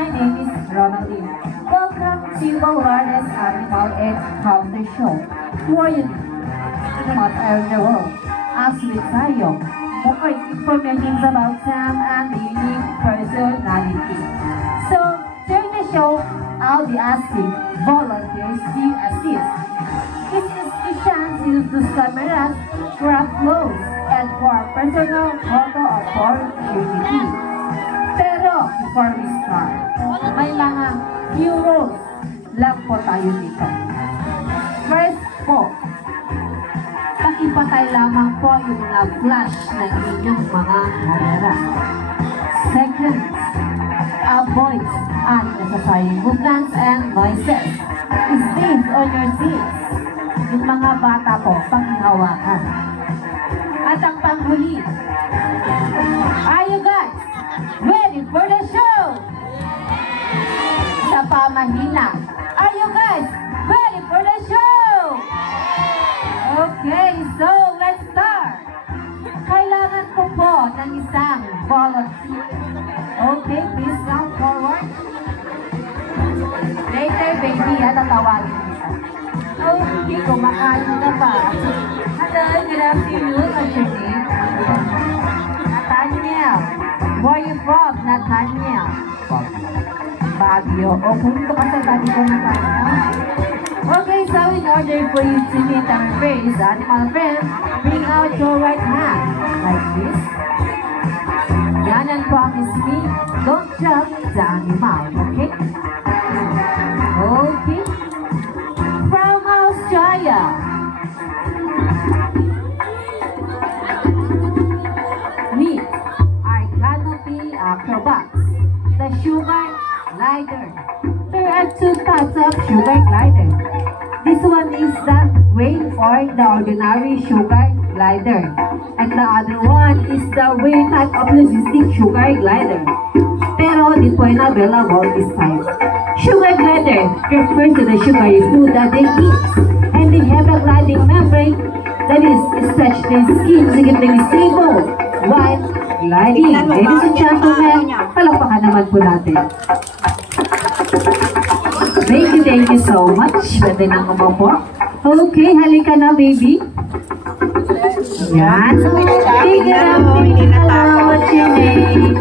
my name is Ronaldine. Welcome to the largest animal encounter show. Where you not around the world. As with tayo, more information about them and unique personality. So, during the show, I'll be asking volunteers to assist. This is the chance to use the cameras for up close and for personal photo opportunity. Pero, before we start, may mga few rules lang po tayo dito. First po, pakipatay lamang po yung mga flash ng inyong mga kamera. Second, avoid unnecessary movements and noises. Stay on your seats. Yung mga bata po, panghawakan. At ang panghuli, are you guys ready for the show? Sa pamahina, are you guys ready for the show? Okay, so let's start. Kailangan ko po ng isang volunteer. Okay, please come forward. Later, baby, tatawagin kita. Okay, kumakain na ba? Hello, good afternoon. What's your name? Nathaniel. Where are you from, Nathaniel? Baguio. Okay, dito ka sa Baguio, Nathaniel. Okay, so in order for you to meet our friends, animal friend, bring out your right hand. Like this. Yan and promise me, don't jump the animal, okay? Okay. From Australia. Meet our canopy acrobats, the sugar glider. There are two types of sugar glider. This one is the wave or the ordinary sugar glider. And the other one is the wave type of logistic sugar glider. Pero di po available this time. Sugar glider refers to the sugary food that they eat. And they have a gliding membrane that is stretched their skin to keep them stable while gliding. Ladies and gentlemen, palakpakan naman po natin. Thank you so much. Pwede na po. Okay, halika na, baby. Yan. Hey, good afternoon. Hello, what's your name?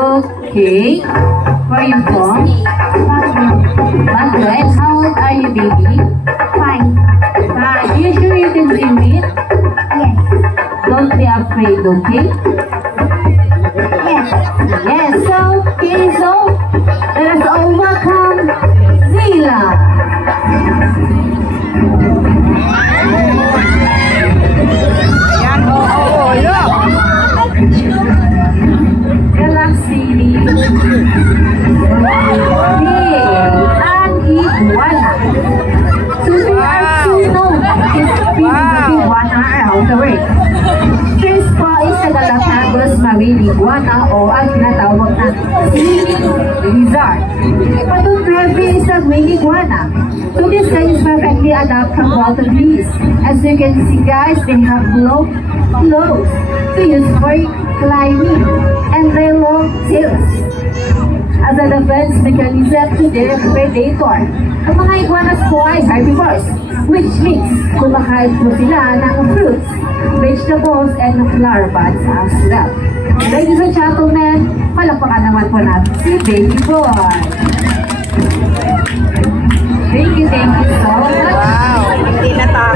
Okay. Where are you from? Baguio. And how old are you, baby? 5. Are you sure you can do it? Yes. Don't be afraid, okay? Yes, okay, so let us all welcome Zila. Look. Relax, Zili. And iguana. So they are two known as iguana around the world. First po is the Galapagos marine iguana o ang tinatawag na sea lizard. Photography is a marine iguana. So this guy is perfectly adapted from water beasts. As you can see, guys, they have long claws to use for climbing and their long tails as a defense mechanism to their predator. Ang mga iguanas po ay herbivores, which means kumakain po sila ng fruits, vegetables, and flower buds as well. Ladies and gentlemen, palakpakan naman po natin si Baby Boy. Thank you so